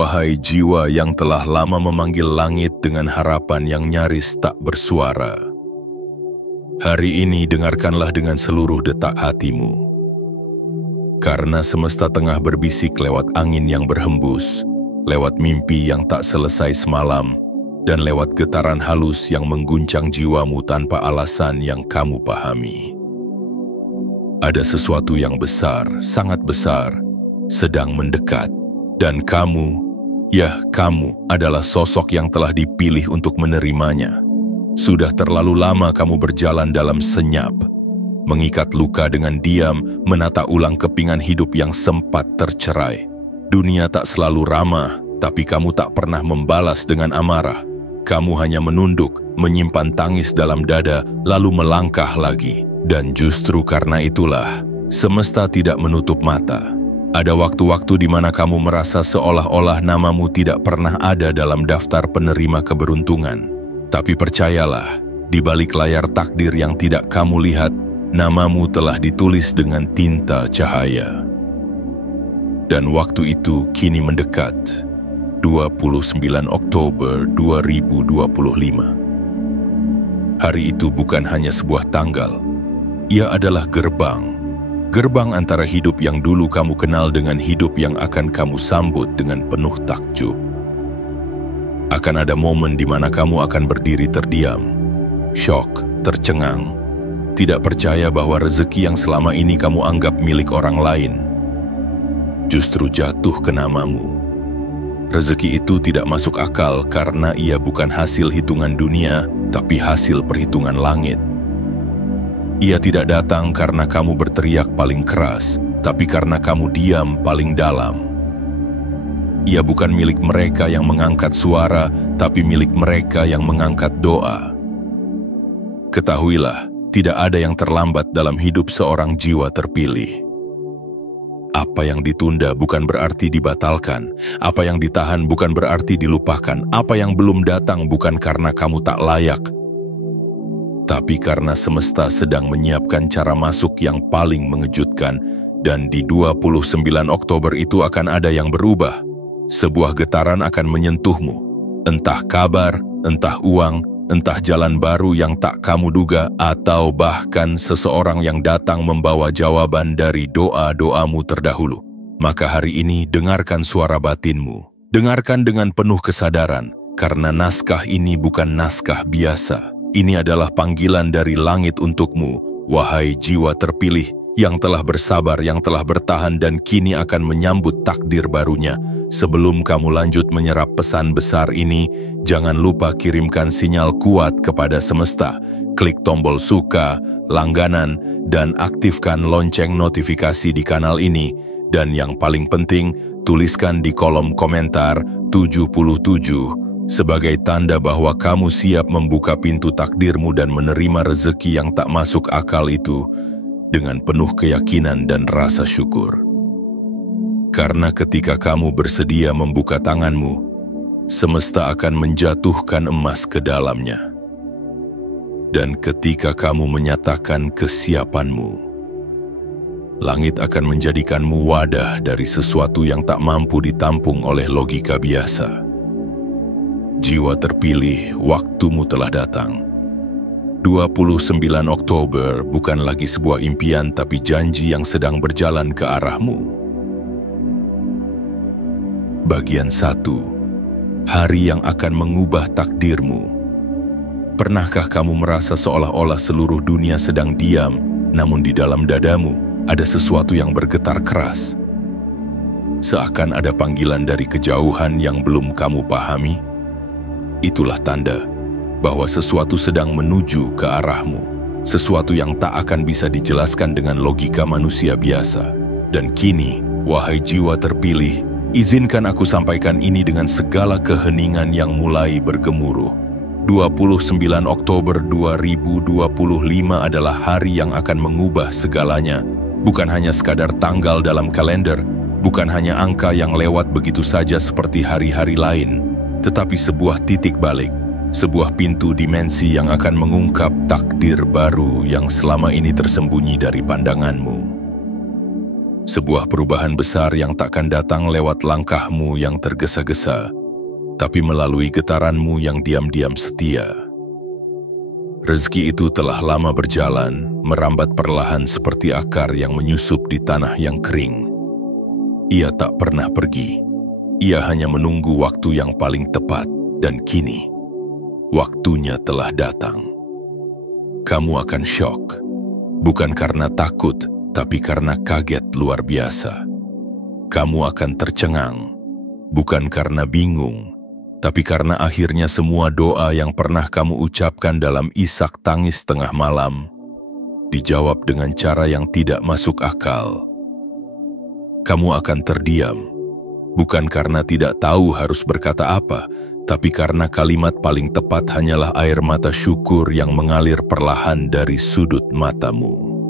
Wahai jiwa yang telah lama memanggil langit dengan harapan yang nyaris tak bersuara. Hari ini dengarkanlah dengan seluruh detak hatimu. Karena semesta tengah berbisik lewat angin yang berhembus, lewat mimpi yang tak selesai semalam, dan lewat getaran halus yang mengguncang jiwamu tanpa alasan yang kamu pahami. Ada sesuatu yang besar, sangat besar, sedang mendekat. Dan kamu, ya kamu adalah sosok yang telah dipilih untuk menerimanya. Sudah terlalu lama kamu berjalan dalam senyap, mengikat luka dengan diam, menata ulang kepingan hidup yang sempat tercerai. Dunia tak selalu ramah, tapi kamu tak pernah membalas dengan amarah. Kamu hanya menunduk, menyimpan tangis dalam dada, lalu melangkah lagi. Dan justru karena itulah, semesta tidak menutup mata. Ada waktu-waktu di mana kamu merasa seolah-olah namamu tidak pernah ada dalam daftar penerima keberuntungan. Tapi percayalah, di balik layar takdir yang tidak kamu lihat, namamu telah ditulis dengan tinta cahaya. Dan waktu itu kini mendekat, 29 Oktober 2025. Hari itu bukan hanya sebuah tanggal, ia adalah gerbang. Gerbang antara hidup yang dulu kamu kenal dengan hidup yang akan kamu sambut dengan penuh takjub. Akan ada momen di mana kamu akan berdiri terdiam, syok, tercengang, tidak percaya bahwa rezeki yang selama ini kamu anggap milik orang lain, justru jatuh ke namamu. Rezeki itu tidak masuk akal karena ia bukan hasil hitungan dunia, tapi hasil perhitungan langit. Ia tidak datang karena kamu berteriak paling keras, tapi karena kamu diam paling dalam. Ia bukan milik mereka yang mengangkat suara, tapi milik mereka yang mengangkat doa. Ketahuilah, tidak ada yang terlambat dalam hidup seorang jiwa terpilih. Apa yang ditunda bukan berarti dibatalkan, apa yang ditahan bukan berarti dilupakan, apa yang belum datang bukan karena kamu tak layak, tapi karena semesta sedang menyiapkan cara masuk yang paling mengejutkan, dan di 29 Oktober itu akan ada yang berubah. Sebuah getaran akan menyentuhmu, entah kabar, entah uang, entah jalan baru yang tak kamu duga, atau bahkan seseorang yang datang membawa jawaban dari doa-doamu terdahulu. Maka hari ini dengarkan suara batinmu, dengarkan dengan penuh kesadaran, karena naskah ini bukan naskah biasa. Ini adalah panggilan dari langit untukmu, wahai jiwa terpilih yang telah bersabar, yang telah bertahan dan kini akan menyambut takdir barunya. Sebelum kamu lanjut menyerap pesan besar ini, jangan lupa kirimkan sinyal kuat kepada semesta. Klik tombol suka, langganan, dan aktifkan lonceng notifikasi di kanal ini. Dan yang paling penting, tuliskan di kolom komentar 77 sebagai tanda bahwa kamu siap membuka pintu takdirmu dan menerima rezeki yang tak masuk akal itu dengan penuh keyakinan dan rasa syukur. Karena ketika kamu bersedia membuka tanganmu, semesta akan menjatuhkan emas ke dalamnya. Dan ketika kamu menyatakan kesiapanmu, langit akan menjadikanmu wadah dari sesuatu yang tak mampu ditampung oleh logika biasa. Jiwa terpilih, waktumu telah datang. 29 Oktober bukan lagi sebuah impian, tapi janji yang sedang berjalan ke arahmu. Bagian 1. Hari yang akan mengubah takdirmu. Pernahkah kamu merasa seolah-olah seluruh dunia sedang diam, namun di dalam dadamu ada sesuatu yang bergetar keras? Seakan ada panggilan dari kejauhan yang belum kamu pahami. Itulah tanda bahwa sesuatu sedang menuju ke arahmu, sesuatu yang tak akan bisa dijelaskan dengan logika manusia biasa. Dan kini, wahai jiwa terpilih, izinkan aku sampaikan ini dengan segala keheningan yang mulai bergemuruh. 29 Oktober 2025 adalah hari yang akan mengubah segalanya, bukan hanya sekadar tanggal dalam kalender, bukan hanya angka yang lewat begitu saja seperti hari-hari lain, tetapi sebuah titik balik, sebuah pintu dimensi yang akan mengungkap takdir baru yang selama ini tersembunyi dari pandanganmu. Sebuah perubahan besar yang takkan datang lewat langkahmu yang tergesa-gesa, tapi melalui getaranmu yang diam-diam setia. Rezeki itu telah lama berjalan, merambat perlahan seperti akar yang menyusup di tanah yang kering. Ia tak pernah pergi. Ia hanya menunggu waktu yang paling tepat, dan kini, waktunya telah datang. Kamu akan syok, bukan karena takut, tapi karena kaget luar biasa. Kamu akan tercengang, bukan karena bingung, tapi karena akhirnya semua doa yang pernah kamu ucapkan dalam isak tangis tengah malam dijawab dengan cara yang tidak masuk akal. Kamu akan terdiam, bukan karena tidak tahu harus berkata apa, tapi karena kalimat paling tepat hanyalah air mata syukur yang mengalir perlahan dari sudut matamu.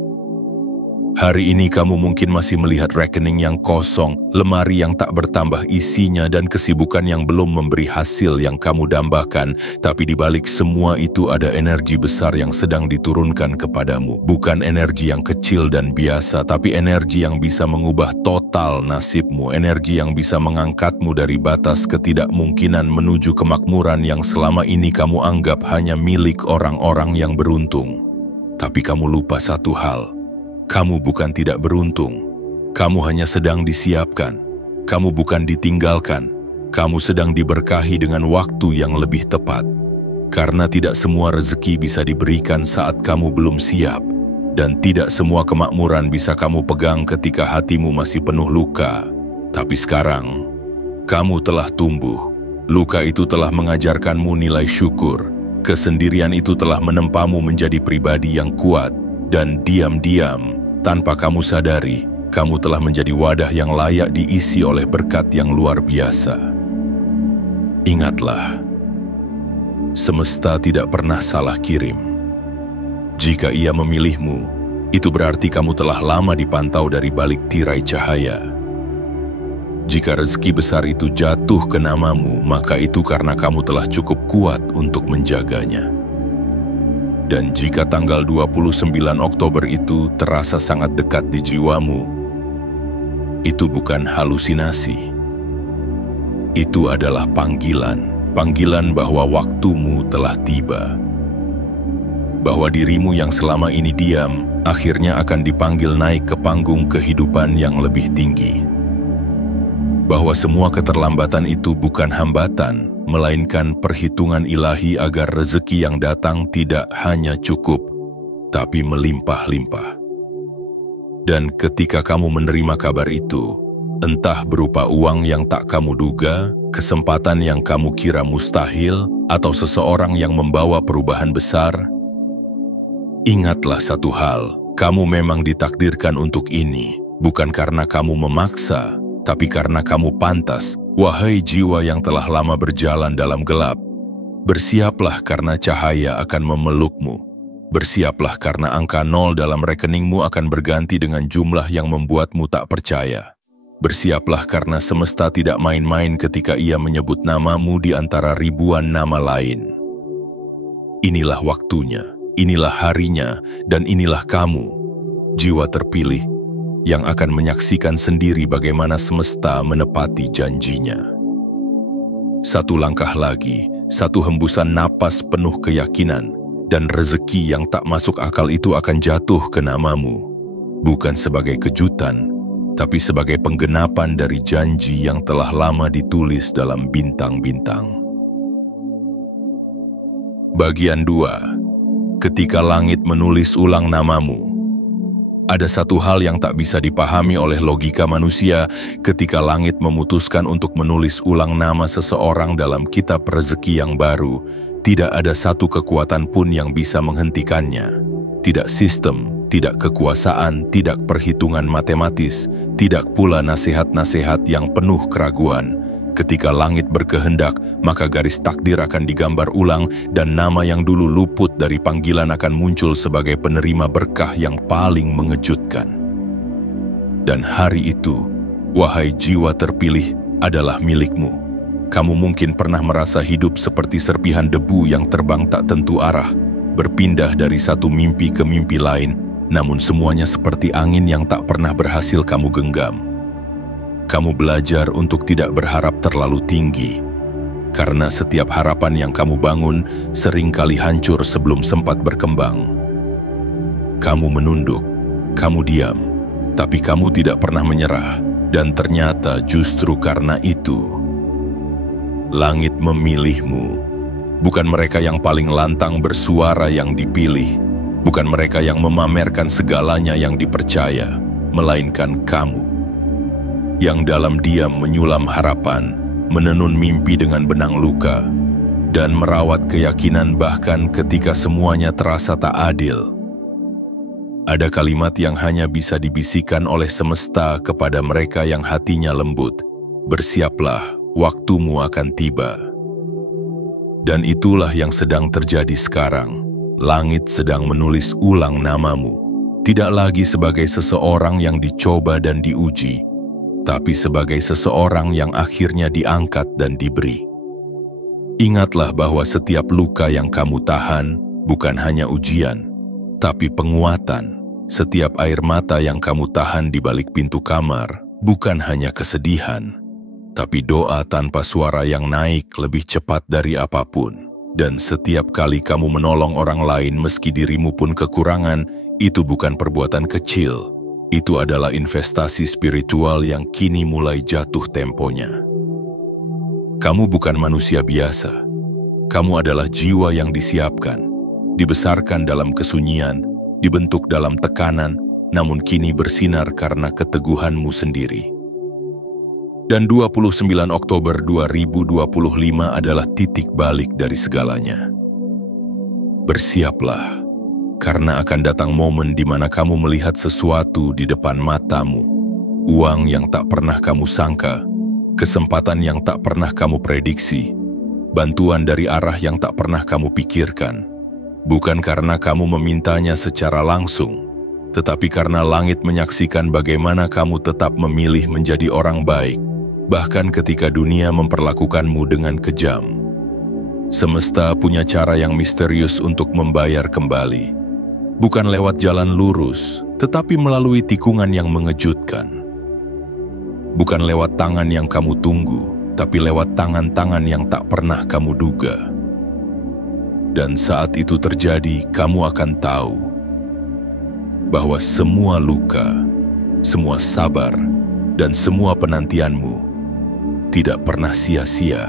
Hari ini kamu mungkin masih melihat rekening yang kosong, lemari yang tak bertambah isinya, dan kesibukan yang belum memberi hasil yang kamu dambakan. Tapi di balik semua itu ada energi besar yang sedang diturunkan kepadamu. Bukan energi yang kecil dan biasa, tapi energi yang bisa mengubah total nasibmu. Energi yang bisa mengangkatmu dari batas ketidakmungkinan menuju kemakmuran yang selama ini kamu anggap hanya milik orang-orang yang beruntung. Tapi kamu lupa satu hal. Kamu bukan tidak beruntung, kamu hanya sedang disiapkan, kamu bukan ditinggalkan, kamu sedang diberkahi dengan waktu yang lebih tepat. Karena tidak semua rezeki bisa diberikan saat kamu belum siap, dan tidak semua kemakmuran bisa kamu pegang ketika hatimu masih penuh luka. Tapi sekarang, kamu telah tumbuh, luka itu telah mengajarkanmu nilai syukur, kesendirian itu telah menempamu menjadi pribadi yang kuat, dan diam-diam, tanpa kamu sadari, kamu telah menjadi wadah yang layak diisi oleh berkat yang luar biasa. Ingatlah, semesta tidak pernah salah kirim. Jika ia memilihmu, itu berarti kamu telah lama dipantau dari balik tirai cahaya. Jika rezeki besar itu jatuh ke namamu, maka itu karena kamu telah cukup kuat untuk menjaganya. Dan jika tanggal 29 Oktober itu terasa sangat dekat di jiwamu, itu bukan halusinasi. Itu adalah panggilan bahwa waktumu telah tiba. Bahwa dirimu yang selama ini diam, akhirnya akan dipanggil naik ke panggung kehidupan yang lebih tinggi. Bahwa semua keterlambatan itu bukan hambatan, melainkan perhitungan ilahi agar rezeki yang datang tidak hanya cukup, tapi melimpah-limpah. Dan ketika kamu menerima kabar itu, entah berupa uang yang tak kamu duga, kesempatan yang kamu kira mustahil, atau seseorang yang membawa perubahan besar, ingatlah satu hal, kamu memang ditakdirkan untuk ini, bukan karena kamu memaksa, tapi karena kamu pantas. Wahai jiwa yang telah lama berjalan dalam gelap, bersiaplah karena cahaya akan memelukmu. Bersiaplah karena angka 0 dalam rekeningmu akan berganti dengan jumlah yang membuatmu tak percaya. Bersiaplah karena semesta tidak main-main ketika ia menyebut namamu di antara ribuan nama lain. Inilah waktunya, inilah harinya, dan inilah kamu, jiwa terpilih, yang akan menyaksikan sendiri bagaimana semesta menepati janjinya. Satu langkah lagi, satu hembusan napas penuh keyakinan, dan rezeki yang tak masuk akal itu akan jatuh ke namamu. Bukan sebagai kejutan, tapi sebagai penggenapan dari janji yang telah lama ditulis dalam bintang-bintang. Bagian 2. Ketika langit menulis ulang namamu. Ada satu hal yang tak bisa dipahami oleh logika manusia ketika langit memutuskan untuk menulis ulang nama seseorang dalam kitab rezeki yang baru. Tidak ada satu kekuatan pun yang bisa menghentikannya. Tidak sistem, tidak kekuasaan, tidak perhitungan matematis, tidak pula nasihat-nasihat yang penuh keraguan. Ketika langit berkehendak, maka garis takdir akan digambar ulang dan nama yang dulu luput dari panggilan akan muncul sebagai penerima berkah yang paling mengejutkan. Dan hari itu, wahai jiwa terpilih, adalah milikmu. Kamu mungkin pernah merasa hidup seperti serpihan debu yang terbang tak tentu arah, berpindah dari satu mimpi ke mimpi lain, namun semuanya seperti angin yang tak pernah berhasil kamu genggam. Kamu belajar untuk tidak berharap terlalu tinggi, karena setiap harapan yang kamu bangun seringkali hancur sebelum sempat berkembang. Kamu menunduk, kamu diam, tapi kamu tidak pernah menyerah, dan ternyata justru karena itu, langit memilihmu. Bukan mereka yang paling lantang bersuara yang dipilih, bukan mereka yang memamerkan segalanya yang dipercaya, melainkan kamu, yang dalam diam menyulam harapan, menenun mimpi dengan benang luka, dan merawat keyakinan bahkan ketika semuanya terasa tak adil. Ada kalimat yang hanya bisa dibisikkan oleh semesta kepada mereka yang hatinya lembut. Bersiaplah, waktumu akan tiba. Dan itulah yang sedang terjadi sekarang. Langit sedang menulis ulang namamu, tidak lagi sebagai seseorang yang dicoba dan diuji, tapi sebagai seseorang yang akhirnya diangkat dan diberi. Ingatlah bahwa setiap luka yang kamu tahan bukan hanya ujian, tapi penguatan. Setiap air mata yang kamu tahan di balik pintu kamar bukan hanya kesedihan, tapi doa tanpa suara yang naik lebih cepat dari apapun. Dan setiap kali kamu menolong orang lain meski dirimu pun kekurangan, itu bukan perbuatan kecil. Itu adalah investasi spiritual yang kini mulai jatuh temponya. Kamu bukan manusia biasa. Kamu adalah jiwa yang disiapkan, dibesarkan dalam kesunyian, dibentuk dalam tekanan, namun kini bersinar karena keteguhanmu sendiri. Dan 29 Oktober 2025 adalah titik balik dari segalanya. Bersiaplah, karena akan datang momen di mana kamu melihat sesuatu di depan matamu. Uang yang tak pernah kamu sangka, kesempatan yang tak pernah kamu prediksi, bantuan dari arah yang tak pernah kamu pikirkan. Bukan karena kamu memintanya secara langsung, tetapi karena langit menyaksikan bagaimana kamu tetap memilih menjadi orang baik, bahkan ketika dunia memperlakukanmu dengan kejam. Semesta punya cara yang misterius untuk membayar kembali. Bukan lewat jalan lurus, tetapi melalui tikungan yang mengejutkan. Bukan lewat tangan yang kamu tunggu, tapi lewat tangan-tangan yang tak pernah kamu duga. Dan saat itu terjadi, kamu akan tahu bahwa semua luka, semua sabar, dan semua penantianmu tidak pernah sia-sia.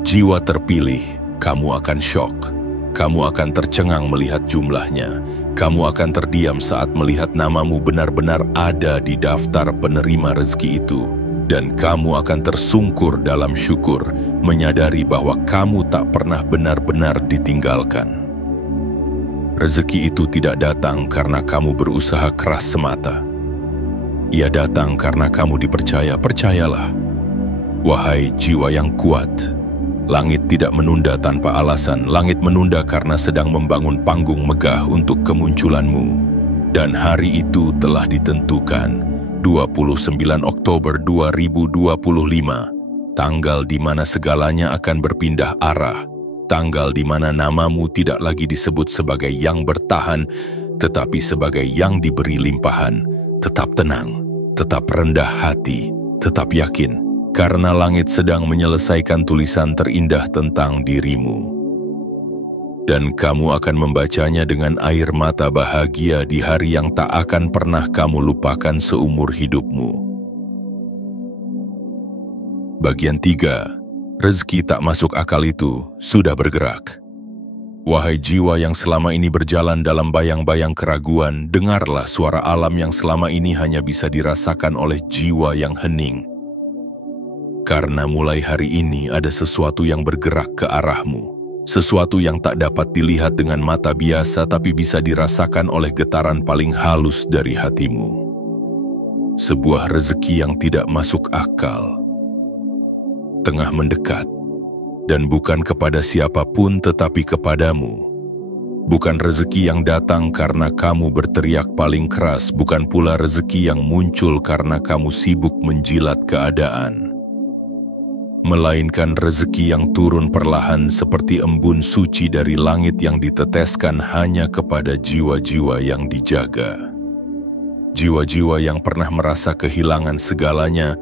Jiwa terpilih, kamu akan syok. Kamu akan tercengang melihat jumlahnya. Kamu akan terdiam saat melihat namamu benar-benar ada di daftar penerima rezeki itu. Dan kamu akan tersungkur dalam syukur, menyadari bahwa kamu tak pernah benar-benar ditinggalkan. Rezeki itu tidak datang karena kamu berusaha keras semata. Ia datang karena kamu dipercaya. Percayalah, wahai jiwa yang kuat, langit tidak menunda tanpa alasan. Langit menunda karena sedang membangun panggung megah untuk kemunculanmu. Dan hari itu telah ditentukan, 29 Oktober 2025, tanggal di mana segalanya akan berpindah arah. Tanggal di mana namamu tidak lagi disebut sebagai yang bertahan, tetapi sebagai yang diberi limpahan. Tetap tenang, tetap rendah hati, tetap yakin, karena langit sedang menyelesaikan tulisan terindah tentang dirimu. Dan kamu akan membacanya dengan air mata bahagia di hari yang tak akan pernah kamu lupakan seumur hidupmu. Bagian 3. Rezeki tak masuk akal itu sudah bergerak. Wahai jiwa yang selama ini berjalan dalam bayang-bayang keraguan, dengarlah suara alam yang selama ini hanya bisa dirasakan oleh jiwa yang hening. Karena mulai hari ini ada sesuatu yang bergerak ke arahmu. Sesuatu yang tak dapat dilihat dengan mata biasa tapi bisa dirasakan oleh getaran paling halus dari hatimu. Sebuah rezeki yang tidak masuk akal tengah mendekat, dan bukan kepada siapapun tetapi kepadamu. Bukan rezeki yang datang karena kamu berteriak paling keras, bukan pula rezeki yang muncul karena kamu sibuk menjilat keadaan. melainkan rezeki yang turun perlahan seperti embun suci dari langit yang diteteskan hanya kepada jiwa-jiwa yang dijaga. Jiwa-jiwa yang pernah merasa kehilangan segalanya,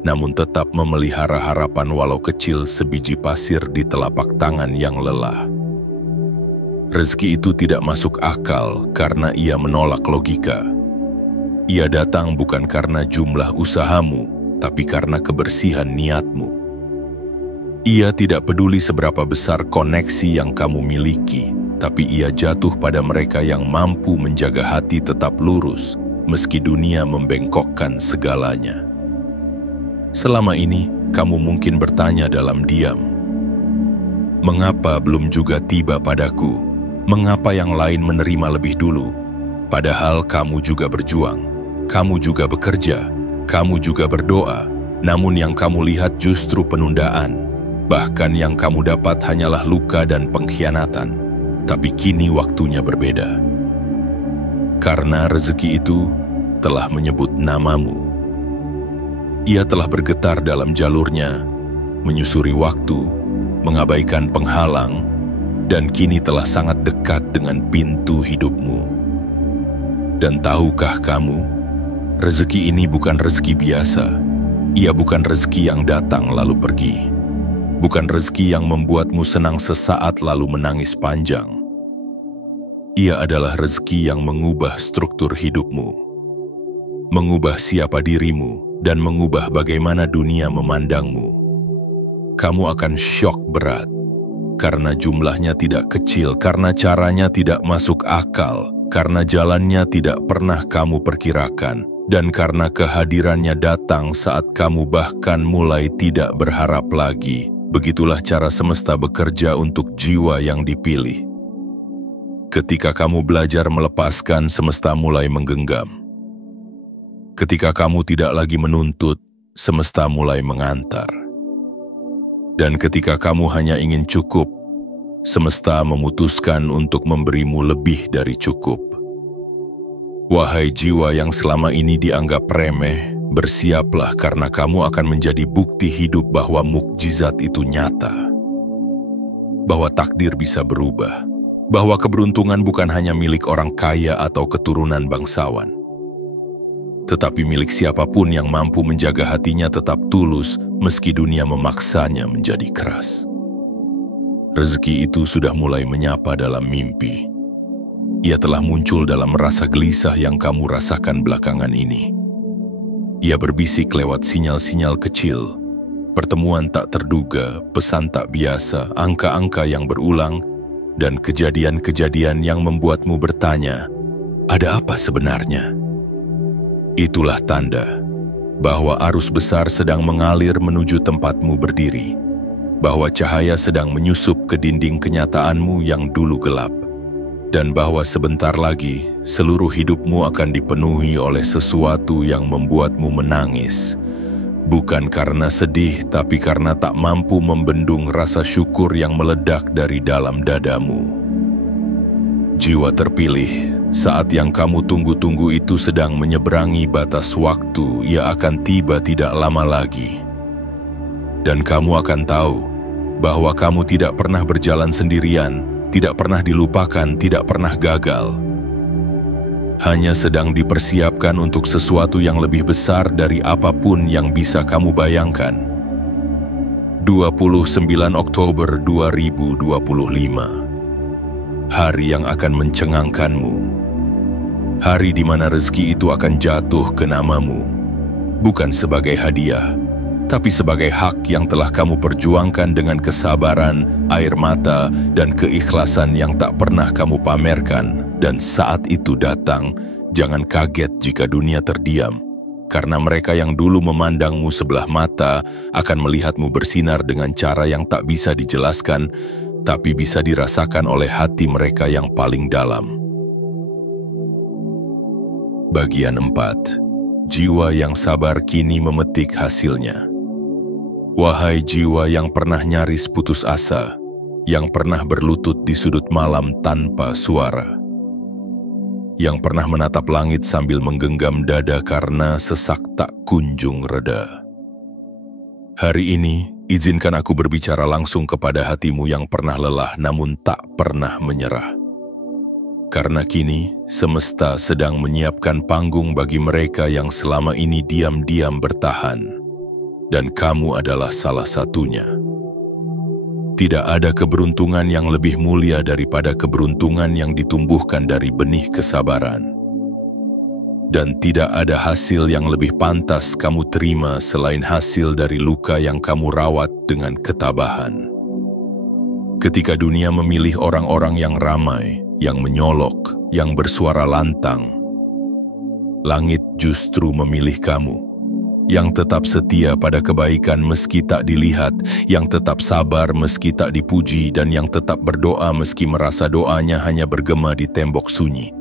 namun tetap memelihara harapan walau kecil sebiji pasir di telapak tangan yang lelah. Rezeki itu tidak masuk akal karena ia menolak logika. Ia datang bukan karena jumlah usahamu, tapi karena kebersihan niatmu. Ia tidak peduli seberapa besar koneksi yang kamu miliki, tapi ia jatuh pada mereka yang mampu menjaga hati tetap lurus, meski dunia membengkokkan segalanya. Selama ini, kamu mungkin bertanya dalam diam, mengapa belum juga tiba padaku? Mengapa yang lain menerima lebih dulu? Padahal kamu juga berjuang, kamu juga bekerja, kamu juga berdoa, namun yang kamu lihat justru penundaan. Bahkan yang kamu dapat hanyalah luka dan pengkhianatan. Tapi kini waktunya berbeda. Karena rezeki itu telah menyebut namamu. Ia telah bergetar dalam jalurnya, menyusuri waktu, mengabaikan penghalang, dan kini telah sangat dekat dengan pintu hidupmu. Dan tahukah kamu, rezeki ini bukan rezeki biasa. Ia bukan rezeki yang datang lalu pergi. Bukan rezeki yang membuatmu senang sesaat lalu menangis panjang. Ia adalah rezeki yang mengubah struktur hidupmu, mengubah siapa dirimu, dan mengubah bagaimana dunia memandangmu. Kamu akan syok berat, karena jumlahnya tidak kecil, karena caranya tidak masuk akal, karena jalannya tidak pernah kamu perkirakan, dan karena kehadirannya datang saat kamu bahkan mulai tidak berharap lagi. Begitulah cara semesta bekerja untuk jiwa yang dipilih. Ketika kamu belajar melepaskan, semesta mulai menggenggam. Ketika kamu tidak lagi menuntut, semesta mulai mengantar. Dan ketika kamu hanya ingin cukup, semesta memutuskan untuk memberimu lebih dari cukup. Wahai jiwa yang selama ini dianggap remeh, bersiaplah karena kamu akan menjadi bukti hidup bahwa mukjizat itu nyata. Bahwa takdir bisa berubah. Bahwa keberuntungan bukan hanya milik orang kaya atau keturunan bangsawan. Tetapi milik siapapun yang mampu menjaga hatinya tetap tulus meski dunia memaksanya menjadi keras. Rezeki itu sudah mulai menyapa dalam mimpi. Ia telah muncul dalam rasa gelisah yang kamu rasakan belakangan ini. Ia berbisik lewat sinyal-sinyal kecil, pertemuan tak terduga, pesan tak biasa, angka-angka yang berulang, dan kejadian-kejadian yang membuatmu bertanya, ada apa sebenarnya? Itulah tanda bahwa arus besar sedang mengalir menuju tempatmu berdiri, bahwa cahaya sedang menyusup ke dinding kenyataanmu yang dulu gelap, dan bahwa sebentar lagi seluruh hidupmu akan dipenuhi oleh sesuatu yang membuatmu menangis, bukan karena sedih, tapi karena tak mampu membendung rasa syukur yang meledak dari dalam dadamu. Jiwa terpilih, saat yang kamu tunggu-tunggu itu sedang menyeberangi batas waktu. Ia akan tiba tidak lama lagi. Dan kamu akan tahu bahwa kamu tidak pernah berjalan sendirian, tidak pernah dilupakan, tidak pernah gagal. Hanya sedang dipersiapkan untuk sesuatu yang lebih besar dari apapun yang bisa kamu bayangkan. 29 Oktober 2025. Hari yang akan mencengangkanmu. Hari di mana rezeki itu akan jatuh ke namamu. Bukan sebagai hadiah, tapi sebagai hak yang telah kamu perjuangkan dengan kesabaran, air mata, dan keikhlasan yang tak pernah kamu pamerkan. Dan saat itu datang, jangan kaget jika dunia terdiam, karena mereka yang dulu memandangmu sebelah mata akan melihatmu bersinar dengan cara yang tak bisa dijelaskan, tapi bisa dirasakan oleh hati mereka yang paling dalam. Bagian 4. Jiwa yang sabar kini memetik hasilnya. Wahai jiwa yang pernah nyaris putus asa, yang pernah berlutut di sudut malam tanpa suara, yang pernah menatap langit sambil menggenggam dada karena sesak tak kunjung reda. Hari ini, izinkan aku berbicara langsung kepada hatimu yang pernah lelah namun tak pernah menyerah. Karena kini, semesta sedang menyiapkan panggung bagi mereka yang selama ini diam-diam bertahan. Dan kamu adalah salah satunya. Tidak ada keberuntungan yang lebih mulia daripada keberuntungan yang ditumbuhkan dari benih kesabaran. Dan tidak ada hasil yang lebih pantas kamu terima selain hasil dari luka yang kamu rawat dengan ketabahan. Ketika dunia memilih orang-orang yang ramai, yang menyolok, yang bersuara lantang, langit justru memilih kamu, yang tetap setia pada kebaikan meski tak dilihat, yang tetap sabar meski tak dipuji, dan yang tetap berdoa meski merasa doanya hanya bergema di tembok sunyi.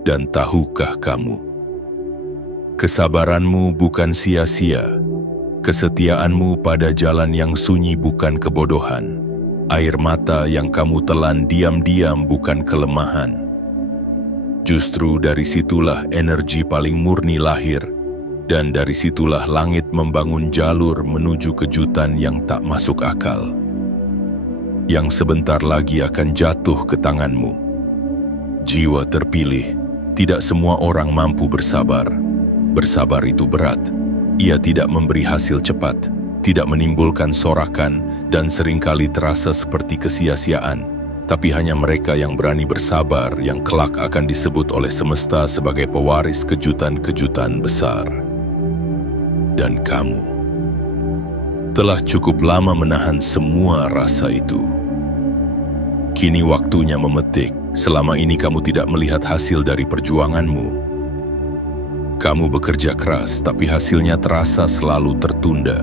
Dan tahukah kamu, kesabaranmu bukan sia-sia, kesetiaanmu pada jalan yang sunyi bukan kebodohan. Air mata yang kamu telan diam-diam bukan kelemahan. Justru dari situlah energi paling murni lahir, dan dari situlah langit membangun jalur menuju kejutan yang tak masuk akal, yang sebentar lagi akan jatuh ke tanganmu. Jiwa terpilih, tidak semua orang mampu bersabar. Bersabar itu berat, ia tidak memberi hasil cepat, tidak menimbulkan sorakan, dan seringkali terasa seperti kesia-siaan. Tapi hanya mereka yang berani bersabar yang kelak akan disebut oleh semesta sebagai pewaris kejutan-kejutan besar. Dan kamu telah cukup lama menahan semua rasa itu. Kini waktunya memetik. Selama ini kamu tidak melihat hasil dari perjuanganmu. Kamu bekerja keras, tapi hasilnya terasa selalu tertunda.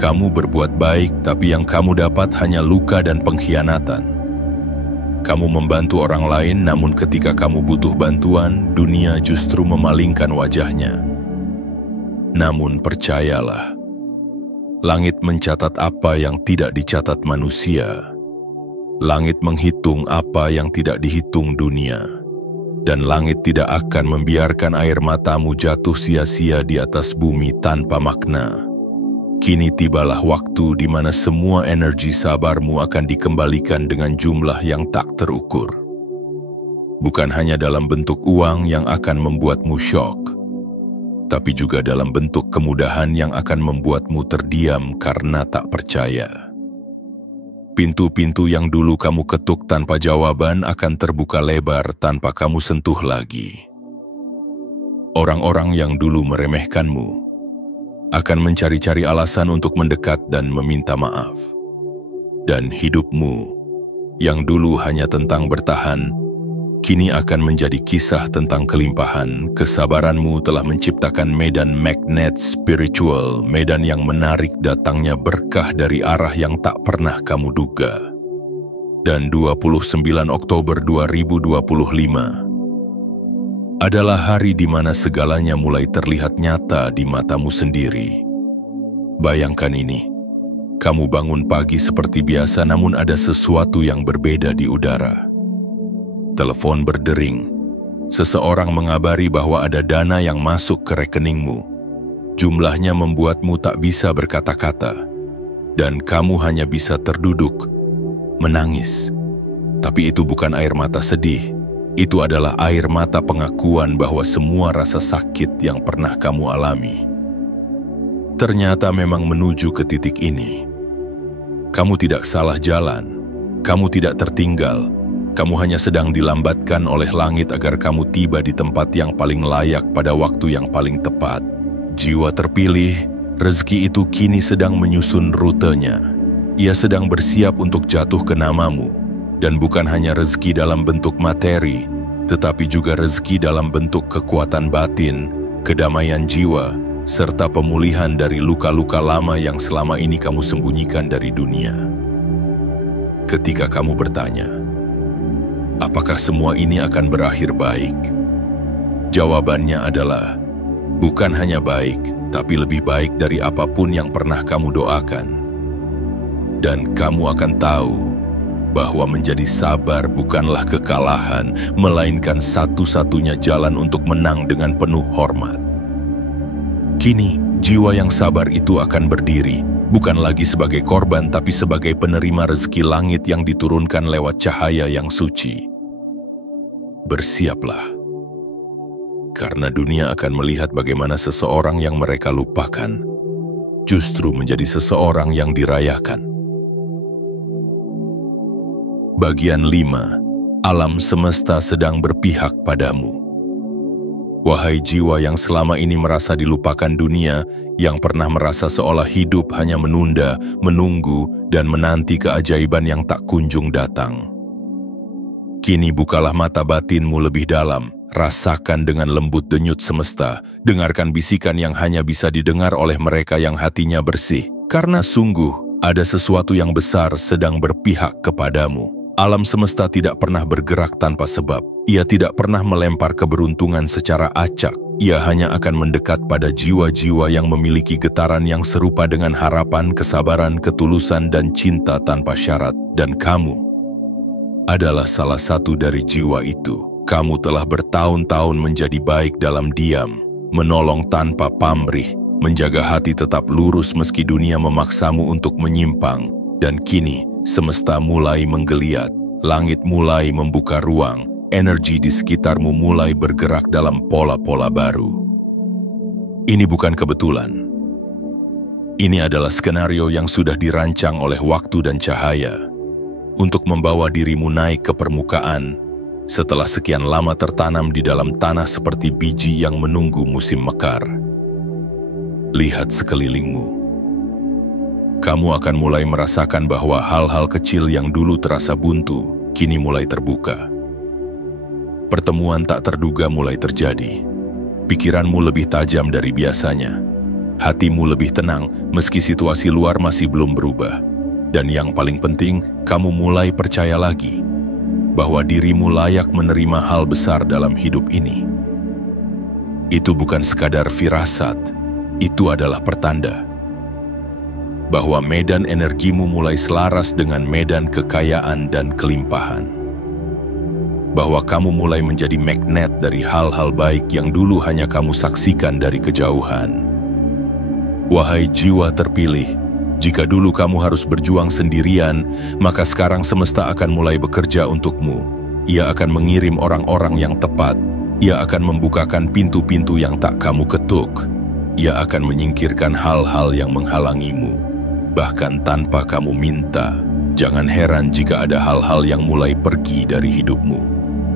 Kamu berbuat baik, tapi yang kamu dapat hanya luka dan pengkhianatan. Kamu membantu orang lain, namun ketika kamu butuh bantuan, dunia justru memalingkan wajahnya. Namun percayalah, langit mencatat apa yang tidak dicatat manusia. Langit menghitung apa yang tidak dihitung dunia. Dan langit tidak akan membiarkan air matamu jatuh sia-sia di atas bumi tanpa makna. Kini tibalah waktu di mana semua energi sabarmu akan dikembalikan dengan jumlah yang tak terukur. Bukan hanya dalam bentuk uang yang akan membuatmu syok, tapi juga dalam bentuk kemudahan yang akan membuatmu terdiam karena tak percaya. Pintu-pintu yang dulu kamu ketuk tanpa jawaban akan terbuka lebar tanpa kamu sentuh lagi. Orang-orang yang dulu meremehkanmu akan mencari-cari alasan untuk mendekat dan meminta maaf. Dan hidupmu, yang dulu hanya tentang bertahan, kini akan menjadi kisah tentang kelimpahan. Kesabaranmu telah menciptakan medan magnet spiritual, medan yang menarik datangnya berkah dari arah yang tak pernah kamu duga. Dan 29 Oktober 2025 adalah hari di mana segalanya mulai terlihat nyata di matamu sendiri. Bayangkan ini, kamu bangun pagi seperti biasa namun ada sesuatu yang berbeda di udara. Telepon berdering, seseorang mengabari bahwa ada dana yang masuk ke rekeningmu. Jumlahnya membuatmu tak bisa berkata-kata, dan kamu hanya bisa terduduk, menangis. Tapi itu bukan air mata sedih. Itu adalah air mata pengakuan bahwa semua rasa sakit yang pernah kamu alami ternyata memang menuju ke titik ini. Kamu tidak salah jalan, kamu tidak tertinggal, kamu hanya sedang dilambatkan oleh langit agar kamu tiba di tempat yang paling layak pada waktu yang paling tepat. Jiwa terpilih, rezeki itu kini sedang menyusun rutenya. Ia sedang bersiap untuk jatuh ke namamu. Dan bukan hanya rezeki dalam bentuk materi, tetapi juga rezeki dalam bentuk kekuatan batin, kedamaian jiwa, serta pemulihan dari luka-luka lama yang selama ini kamu sembunyikan dari dunia. Ketika kamu bertanya, apakah semua ini akan berakhir baik? Jawabannya adalah, bukan hanya baik, tapi lebih baik dari apapun yang pernah kamu doakan. Dan kamu akan tahu bahwa menjadi sabar bukanlah kekalahan, melainkan satu-satunya jalan untuk menang dengan penuh hormat. Kini, Jiwa yang sabar itu akan berdiri, bukan lagi sebagai korban tapi sebagai penerima rezeki langit yang diturunkan lewat cahaya yang suci. Bersiaplah, karena dunia akan melihat bagaimana seseorang yang mereka lupakan justru menjadi seseorang yang dirayakan. Bagian 5. Alam semesta sedang berpihak padamu. Wahai jiwa yang selama ini merasa dilupakan dunia, yang pernah merasa seolah hidup hanya menunda, menunggu, dan menanti keajaiban yang tak kunjung datang. Kini bukalah mata batinmu lebih dalam, rasakan dengan lembut denyut semesta, dengarkan bisikan yang hanya bisa didengar oleh mereka yang hatinya bersih. Karena sungguh, ada sesuatu yang besar sedang berpihak kepadamu. Alam semesta tidak pernah bergerak tanpa sebab. Ia tidak pernah melempar keberuntungan secara acak. Ia hanya akan mendekat pada jiwa-jiwa yang memiliki getaran yang serupa dengan harapan, kesabaran, ketulusan, dan cinta tanpa syarat. Dan kamu adalah salah satu dari jiwa itu. Kamu telah bertahun-tahun menjadi baik dalam diam, menolong tanpa pamrih, menjaga hati tetap lurus meski dunia memaksamu untuk menyimpang. Dan kini, semesta mulai menggeliat, langit mulai membuka ruang, energi di sekitarmu mulai bergerak dalam pola-pola baru. Ini bukan kebetulan. Ini adalah skenario yang sudah dirancang oleh waktu dan cahaya untuk membawa dirimu naik ke permukaan setelah sekian lama tertanam di dalam tanah seperti biji yang menunggu musim mekar. Lihat sekelilingmu. Kamu akan mulai merasakan bahwa hal-hal kecil yang dulu terasa buntu kini mulai terbuka. Pertemuan tak terduga mulai terjadi. Pikiranmu lebih tajam dari biasanya. Hatimu lebih tenang meski situasi luar masih belum berubah. Dan yang paling penting, kamu mulai percaya lagi bahwa dirimu layak menerima hal besar dalam hidup ini. Itu bukan sekadar firasat, itu adalah pertanda bahwa medan energimu mulai selaras dengan medan kekayaan dan kelimpahan. Bahwa kamu mulai menjadi magnet dari hal-hal baik yang dulu hanya kamu saksikan dari kejauhan. Wahai jiwa terpilih, jika dulu kamu harus berjuang sendirian, maka sekarang semesta akan mulai bekerja untukmu. Ia akan mengirim orang-orang yang tepat. Ia akan membukakan pintu-pintu yang tak kamu ketuk. Ia akan menyingkirkan hal-hal yang menghalangimu, bahkan tanpa kamu minta. Jangan heran jika ada hal-hal yang mulai pergi dari hidupmu.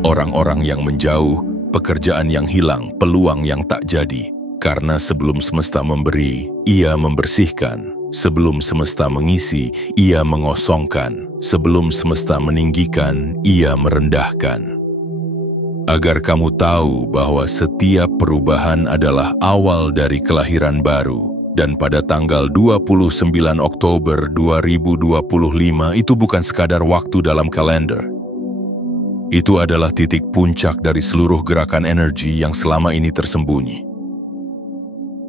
Orang-orang yang menjauh, pekerjaan yang hilang, peluang yang tak jadi. Karena sebelum semesta memberi, ia membersihkan. Sebelum semesta mengisi, ia mengosongkan. Sebelum semesta meninggikan, ia merendahkan. Agar kamu tahu bahwa setiap perubahan adalah awal dari kelahiran baru. Dan pada tanggal 29 Oktober 2025 itu bukan sekadar waktu dalam kalender. Itu adalah titik puncak dari seluruh gerakan energi yang selama ini tersembunyi.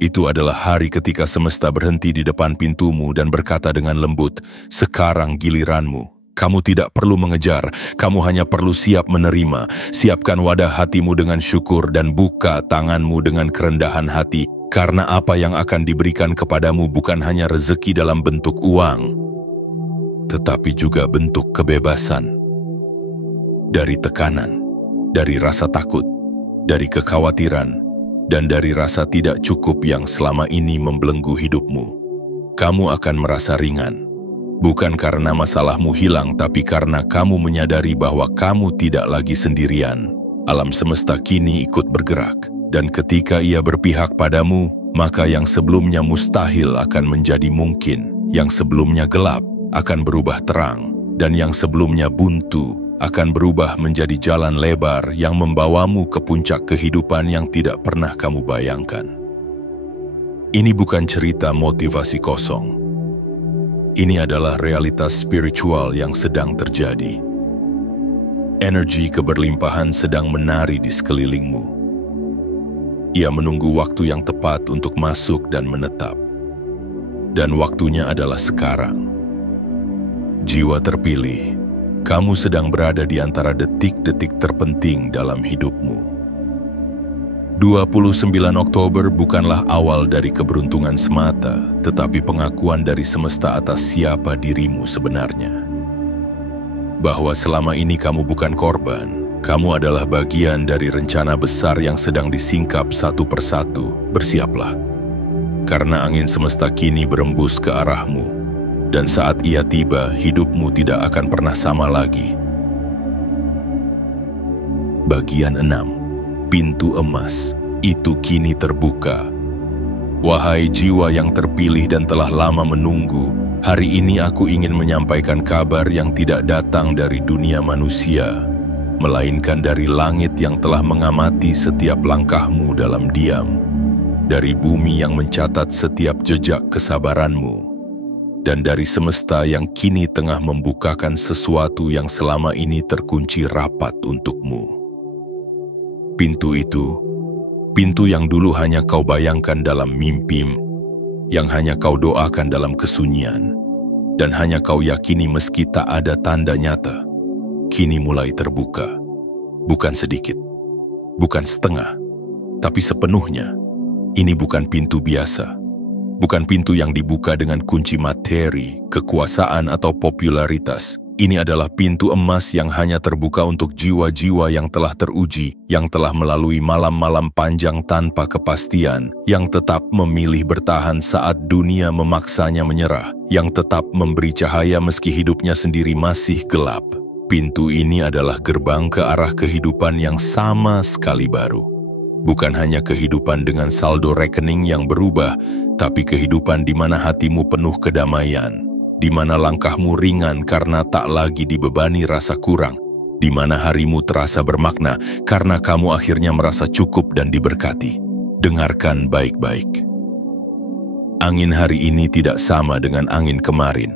Itu adalah hari ketika semesta berhenti di depan pintumu dan berkata dengan lembut, "Sekarang giliranmu. Kamu tidak perlu mengejar, kamu hanya perlu siap menerima. Siapkan wadah hatimu dengan syukur dan buka tanganmu dengan kerendahan hati, karena apa yang akan diberikan kepadamu bukan hanya rezeki dalam bentuk uang, tetapi juga bentuk kebebasan. Dari tekanan, dari rasa takut, dari kekhawatiran, dan dari rasa tidak cukup yang selama ini membelenggu hidupmu. Kamu akan merasa ringan. Bukan karena masalahmu hilang, tapi karena kamu menyadari bahwa kamu tidak lagi sendirian. Alam semesta kini ikut bergerak, dan ketika ia berpihak padamu, maka yang sebelumnya mustahil akan menjadi mungkin, yang sebelumnya gelap akan berubah terang, dan yang sebelumnya buntu akan berubah menjadi jalan lebar yang membawamu ke puncak kehidupan yang tidak pernah kamu bayangkan. Ini bukan cerita motivasi kosong. Ini adalah realitas spiritual yang sedang terjadi. Energi keberlimpahan sedang menari di sekelilingmu. Ia menunggu waktu yang tepat untuk masuk dan menetap. Dan waktunya adalah sekarang. Jiwa terpilih, kamu sedang berada di antara detik-detik terpenting dalam hidupmu. 29 Oktober bukanlah awal dari keberuntungan semata, tetapi pengakuan dari semesta atas siapa dirimu sebenarnya. Bahwa selama ini kamu bukan korban, kamu adalah bagian dari rencana besar yang sedang disingkap satu persatu. Bersiaplah, karena angin semesta kini berembus ke arahmu, dan saat ia tiba, hidupmu tidak akan pernah sama lagi. Bagian 6. Pintu emas itu kini terbuka. Wahai jiwa yang terpilih dan telah lama menunggu, hari ini aku ingin menyampaikan kabar yang tidak datang dari dunia manusia, melainkan dari langit yang telah mengamati setiap langkahmu dalam diam, dari bumi yang mencatat setiap jejak kesabaranmu, dan dari semesta yang kini tengah membukakan sesuatu yang selama ini terkunci rapat untukmu. Pintu itu, pintu yang dulu hanya kau bayangkan dalam mimpi, yang hanya kau doakan dalam kesunyian, dan hanya kau yakini meski tak ada tanda nyata, kini mulai terbuka. Bukan sedikit, bukan setengah, tapi sepenuhnya. Ini bukan pintu biasa, bukan pintu yang dibuka dengan kunci materi, kekuasaan, atau popularitas. Ini adalah pintu emas yang hanya terbuka untuk jiwa-jiwa yang telah teruji, yang telah melalui malam-malam panjang tanpa kepastian, yang tetap memilih bertahan saat dunia memaksanya menyerah, yang tetap memberi cahaya meski hidupnya sendiri masih gelap. Pintu ini adalah gerbang ke arah kehidupan yang sama sekali baru. Bukan hanya kehidupan dengan saldo rekening yang berubah, tapi kehidupan di mana hatimu penuh kedamaian, di mana langkahmu ringan karena tak lagi dibebani rasa kurang, di mana harimu terasa bermakna karena kamu akhirnya merasa cukup dan diberkati. Dengarkan baik-baik. Angin hari ini tidak sama dengan angin kemarin.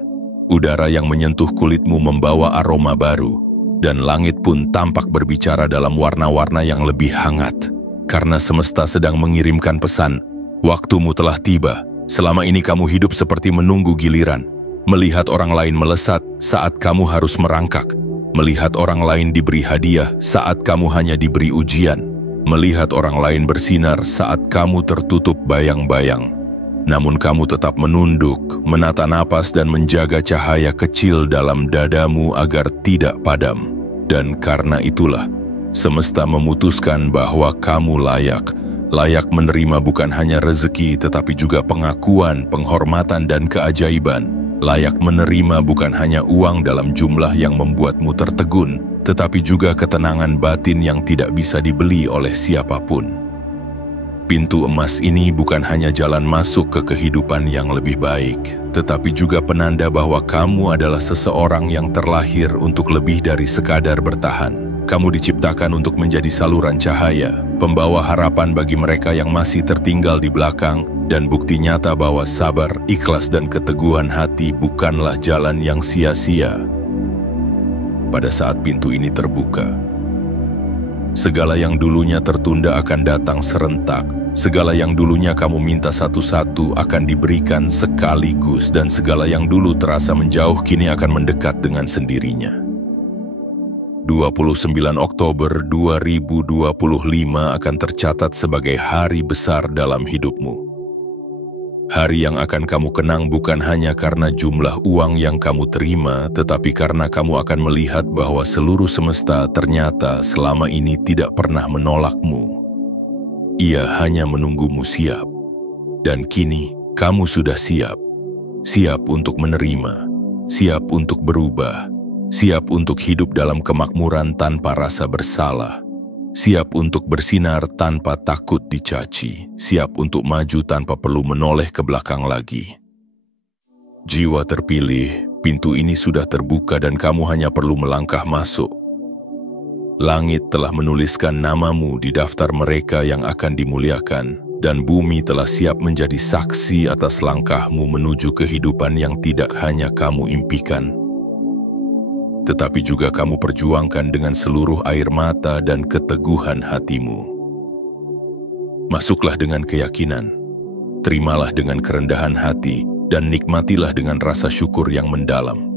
Udara yang menyentuh kulitmu membawa aroma baru, dan langit pun tampak berbicara dalam warna-warna yang lebih hangat. Karena semesta sedang mengirimkan pesan, waktumu telah tiba. Selama ini kamu hidup seperti menunggu giliran. Melihat orang lain melesat saat kamu harus merangkak. Melihat orang lain diberi hadiah saat kamu hanya diberi ujian. Melihat orang lain bersinar saat kamu tertutup bayang-bayang. Namun kamu tetap menunduk, menata napas dan menjaga cahaya kecil dalam dadamu agar tidak padam. Dan karena itulah, semesta memutuskan bahwa kamu layak menerima bukan hanya rezeki tetapi juga pengakuan, penghormatan dan keajaiban. Layak menerima bukan hanya uang dalam jumlah yang membuatmu tertegun, tetapi juga ketenangan batin yang tidak bisa dibeli oleh siapapun. Pintu emas ini bukan hanya jalan masuk ke kehidupan yang lebih baik, tetapi juga penanda bahwa kamu adalah seseorang yang terlahir untuk lebih dari sekadar bertahan. Kamu diciptakan untuk menjadi saluran cahaya, pembawa harapan bagi mereka yang masih tertinggal di belakang, dan bukti nyata bahwa sabar, ikhlas, dan keteguhan hati bukanlah jalan yang sia-sia. Pada saat pintu ini terbuka, segala yang dulunya tertunda akan datang serentak. Segala yang dulunya kamu minta satu-satu akan diberikan sekaligus, dan segala yang dulu terasa menjauh kini akan mendekat dengan sendirinya. 29 Oktober 2025 akan tercatat sebagai hari besar dalam hidupmu. Hari yang akan kamu kenang bukan hanya karena jumlah uang yang kamu terima, tetapi karena kamu akan melihat bahwa seluruh semesta ternyata selama ini tidak pernah menolakmu. Ia hanya menunggumu siap. Dan kini, kamu sudah siap. Siap untuk menerima, siap untuk berubah, siap untuk hidup dalam kemakmuran tanpa rasa bersalah. Siap untuk bersinar tanpa takut dicaci, siap untuk maju tanpa perlu menoleh ke belakang lagi. Jiwa terpilih, pintu ini sudah terbuka dan kamu hanya perlu melangkah masuk. Langit telah menuliskan namamu di daftar mereka yang akan dimuliakan, dan bumi telah siap menjadi saksi atas langkahmu menuju kehidupan yang tidak hanya kamu impikan, tetapi juga kamu perjuangkan dengan seluruh air mata dan keteguhan hatimu. Masuklah dengan keyakinan, terimalah dengan kerendahan hati, dan nikmatilah dengan rasa syukur yang mendalam.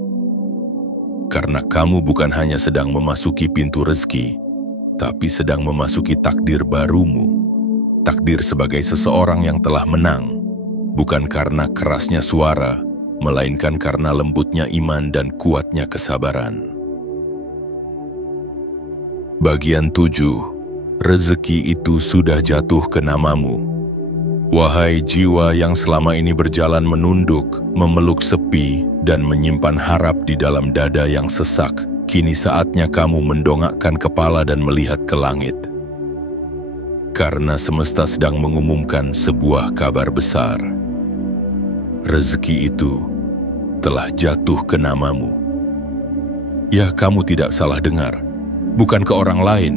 Karena kamu bukan hanya sedang memasuki pintu rezeki, tapi sedang memasuki takdir barumu. takdir sebagai seseorang yang telah menang, bukan karena kerasnya suara, melainkan karena lembutnya iman dan kuatnya kesabaran. Bagian 7. Rezeki itu sudah jatuh ke namamu. Wahai jiwa yang selama ini berjalan menunduk, memeluk sepi, dan menyimpan harap di dalam dada yang sesak, kini saatnya kamu mendongakkan kepala dan melihat ke langit. Karena semesta sedang mengumumkan sebuah kabar besar. Rezeki itu telah jatuh ke namamu. Ya, kamu tidak salah dengar. Bukan ke orang lain,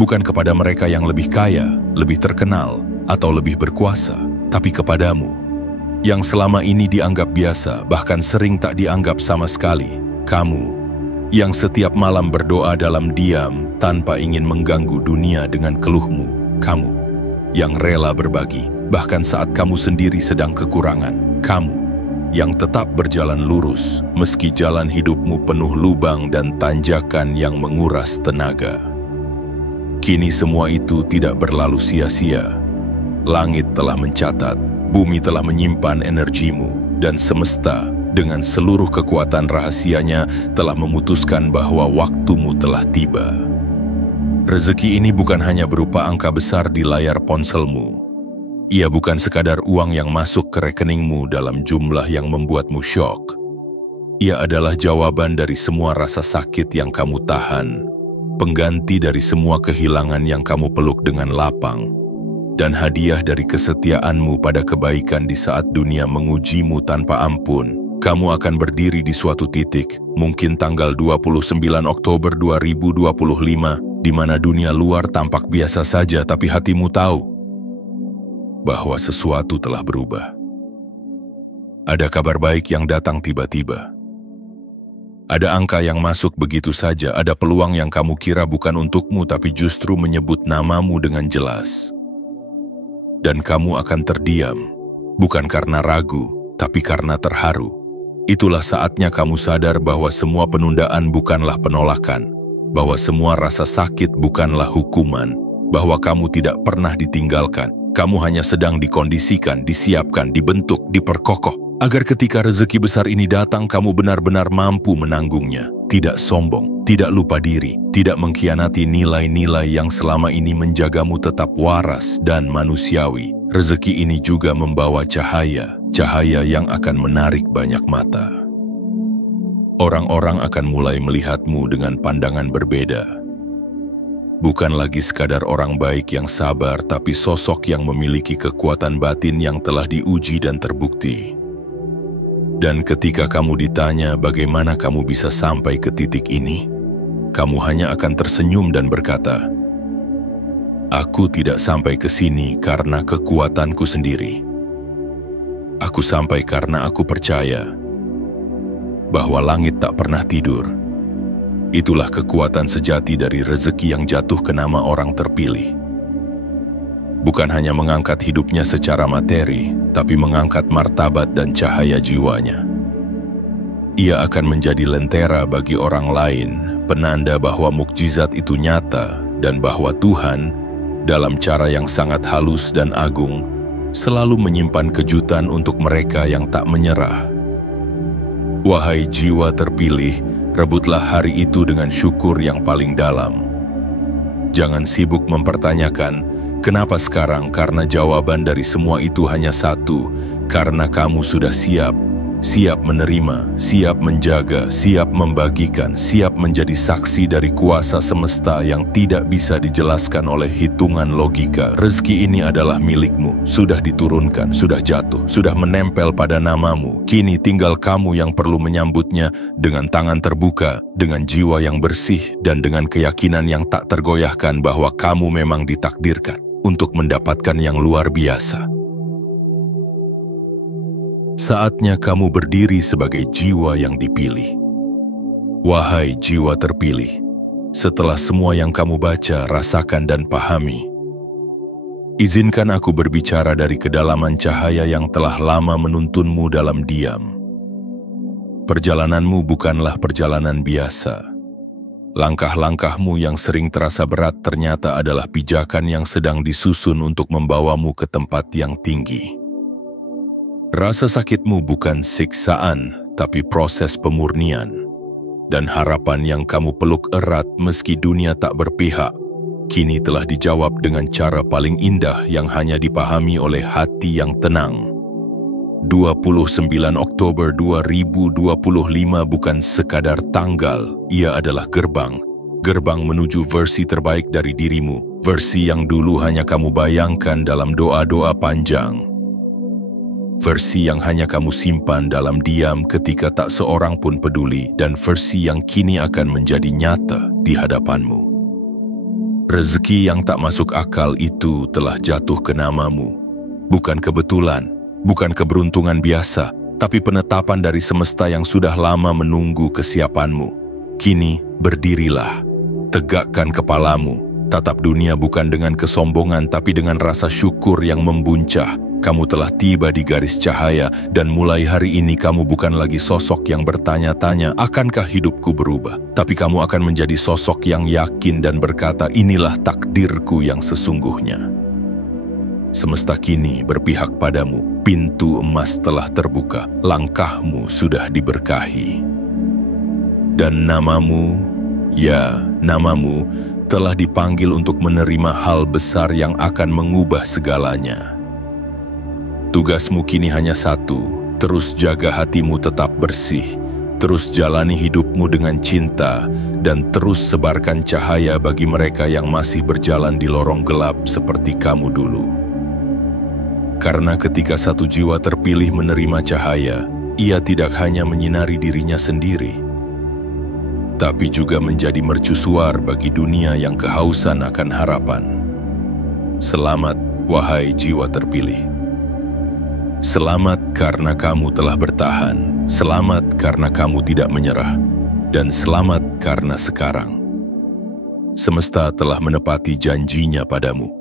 bukan kepada mereka yang lebih kaya, lebih terkenal, atau lebih berkuasa, tapi kepadamu, yang selama ini dianggap biasa, bahkan sering tak dianggap sama sekali. Kamu, yang setiap malam berdoa dalam diam, tanpa ingin mengganggu dunia dengan keluhmu. Kamu, yang rela berbagi, bahkan saat kamu sendiri sedang kekurangan. Kamu, yang tetap berjalan lurus, meski jalan hidupmu penuh lubang dan tanjakan yang menguras tenaga. Kini semua itu tidak berlalu sia-sia. Langit telah mencatat, bumi telah menyimpan energimu, dan semesta dengan seluruh kekuatan rahasianya telah memutuskan bahwa waktumu telah tiba. Rezeki ini bukan hanya berupa angka besar di layar ponselmu. Ia bukan sekadar uang yang masuk ke rekeningmu dalam jumlah yang membuatmu syok. Ia adalah jawaban dari semua rasa sakit yang kamu tahan, pengganti dari semua kehilangan yang kamu peluk dengan lapang, dan hadiah dari kesetiaanmu pada kebaikan di saat dunia mengujimu tanpa ampun. Kamu akan berdiri di suatu titik, mungkin tanggal 29 Oktober 2025, di mana dunia luar tampak biasa saja, tapi hatimu tahu bahwa sesuatu telah berubah. Ada kabar baik yang datang tiba-tiba. Ada angka yang masuk begitu saja, ada peluang yang kamu kira bukan untukmu, tapi justru menyebut namamu dengan jelas. Dan kamu akan terdiam, bukan karena ragu, tapi karena terharu. Itulah saatnya kamu sadar bahwa semua penundaan bukanlah penolakan, bahwa semua rasa sakit bukanlah hukuman, bahwa kamu tidak pernah ditinggalkan. Kamu hanya sedang dikondisikan, disiapkan, dibentuk, diperkokoh, agar ketika rezeki besar ini datang, kamu benar-benar mampu menanggungnya. Tidak sombong, tidak lupa diri, tidak mengkhianati nilai-nilai yang selama ini menjagamu tetap waras dan manusiawi. Rezeki ini juga membawa cahaya, cahaya yang akan menarik banyak mata. Orang-orang akan mulai melihatmu dengan pandangan berbeda. Bukan lagi sekadar orang baik yang sabar, tapi sosok yang memiliki kekuatan batin yang telah diuji dan terbukti. Dan ketika kamu ditanya bagaimana kamu bisa sampai ke titik ini, kamu hanya akan tersenyum dan berkata, "Aku tidak sampai ke sini karena kekuatanku sendiri. Aku sampai karena aku percaya bahwa langit tak pernah tidur." Itulah kekuatan sejati dari rezeki yang jatuh ke nama orang terpilih. Bukan hanya mengangkat hidupnya secara materi, tapi mengangkat martabat dan cahaya jiwanya. Ia akan menjadi lentera bagi orang lain, penanda bahwa mukjizat itu nyata dan bahwa Tuhan, dalam cara yang sangat halus dan agung, selalu menyimpan kejutan untuk mereka yang tak menyerah. Wahai jiwa terpilih, rebutlah hari itu dengan syukur yang paling dalam. Jangan sibuk mempertanyakan, kenapa sekarang? Karena jawaban dari semua itu hanya satu, karena kamu sudah siap. Siap menerima, siap menjaga, siap membagikan, siap menjadi saksi dari kuasa semesta yang tidak bisa dijelaskan oleh hitungan logika. Rezeki ini adalah milikmu, sudah diturunkan, sudah jatuh, sudah menempel pada namamu. Kini tinggal kamu yang perlu menyambutnya dengan tangan terbuka, dengan jiwa yang bersih, dan dengan keyakinan yang tak tergoyahkan bahwa kamu memang ditakdirkan untuk mendapatkan yang luar biasa. Saatnya kamu berdiri sebagai jiwa yang dipilih. Wahai jiwa terpilih, setelah semua yang kamu baca, rasakan dan pahami, izinkan aku berbicara dari kedalaman cahaya yang telah lama menuntunmu dalam diam. Perjalananmu bukanlah perjalanan biasa. Langkah-langkahmu yang sering terasa berat ternyata adalah pijakan yang sedang disusun untuk membawamu ke tempat yang tinggi. Rasa sakitmu bukan siksaan, tapi proses pemurnian. Dan harapan yang kamu peluk erat meski dunia tak berpihak, kini telah dijawab dengan cara paling indah yang hanya dipahami oleh hati yang tenang. 29 Oktober 2025 bukan sekadar tanggal, ia adalah gerbang. Gerbang menuju versi terbaik dari dirimu, versi yang dulu hanya kamu bayangkan dalam doa-doa panjang. Versi yang hanya kamu simpan dalam diam ketika tak seorang pun peduli, dan versi yang kini akan menjadi nyata di hadapanmu. Rezeki yang tak masuk akal itu telah jatuh ke namamu. Bukan kebetulan, bukan keberuntungan biasa, tapi penetapan dari semesta yang sudah lama menunggu kesiapanmu. Kini berdirilah, tegakkan kepalamu, tatap dunia bukan dengan kesombongan tapi dengan rasa syukur yang membuncah. Kamu telah tiba di garis cahaya, dan mulai hari ini kamu bukan lagi sosok yang bertanya-tanya, akankah hidupku berubah? Tapi kamu akan menjadi sosok yang yakin dan berkata, inilah takdirku yang sesungguhnya. Semesta kini berpihak padamu, pintu emas telah terbuka, langkahmu sudah diberkahi. Dan namamu, ya namamu, telah dipanggil untuk menerima hal besar yang akan mengubah segalanya. Tugasmu kini hanya satu, terus jaga hatimu tetap bersih, terus jalani hidupmu dengan cinta, dan terus sebarkan cahaya bagi mereka yang masih berjalan di lorong gelap seperti kamu dulu. Karena ketika satu jiwa terpilih menerima cahaya, ia tidak hanya menyinari dirinya sendiri, tapi juga menjadi mercusuar bagi dunia yang kehausan akan harapan. Selamat, wahai jiwa terpilih. Selamat karena kamu telah bertahan, selamat karena kamu tidak menyerah, dan selamat karena sekarang semesta telah menepati janjinya padamu.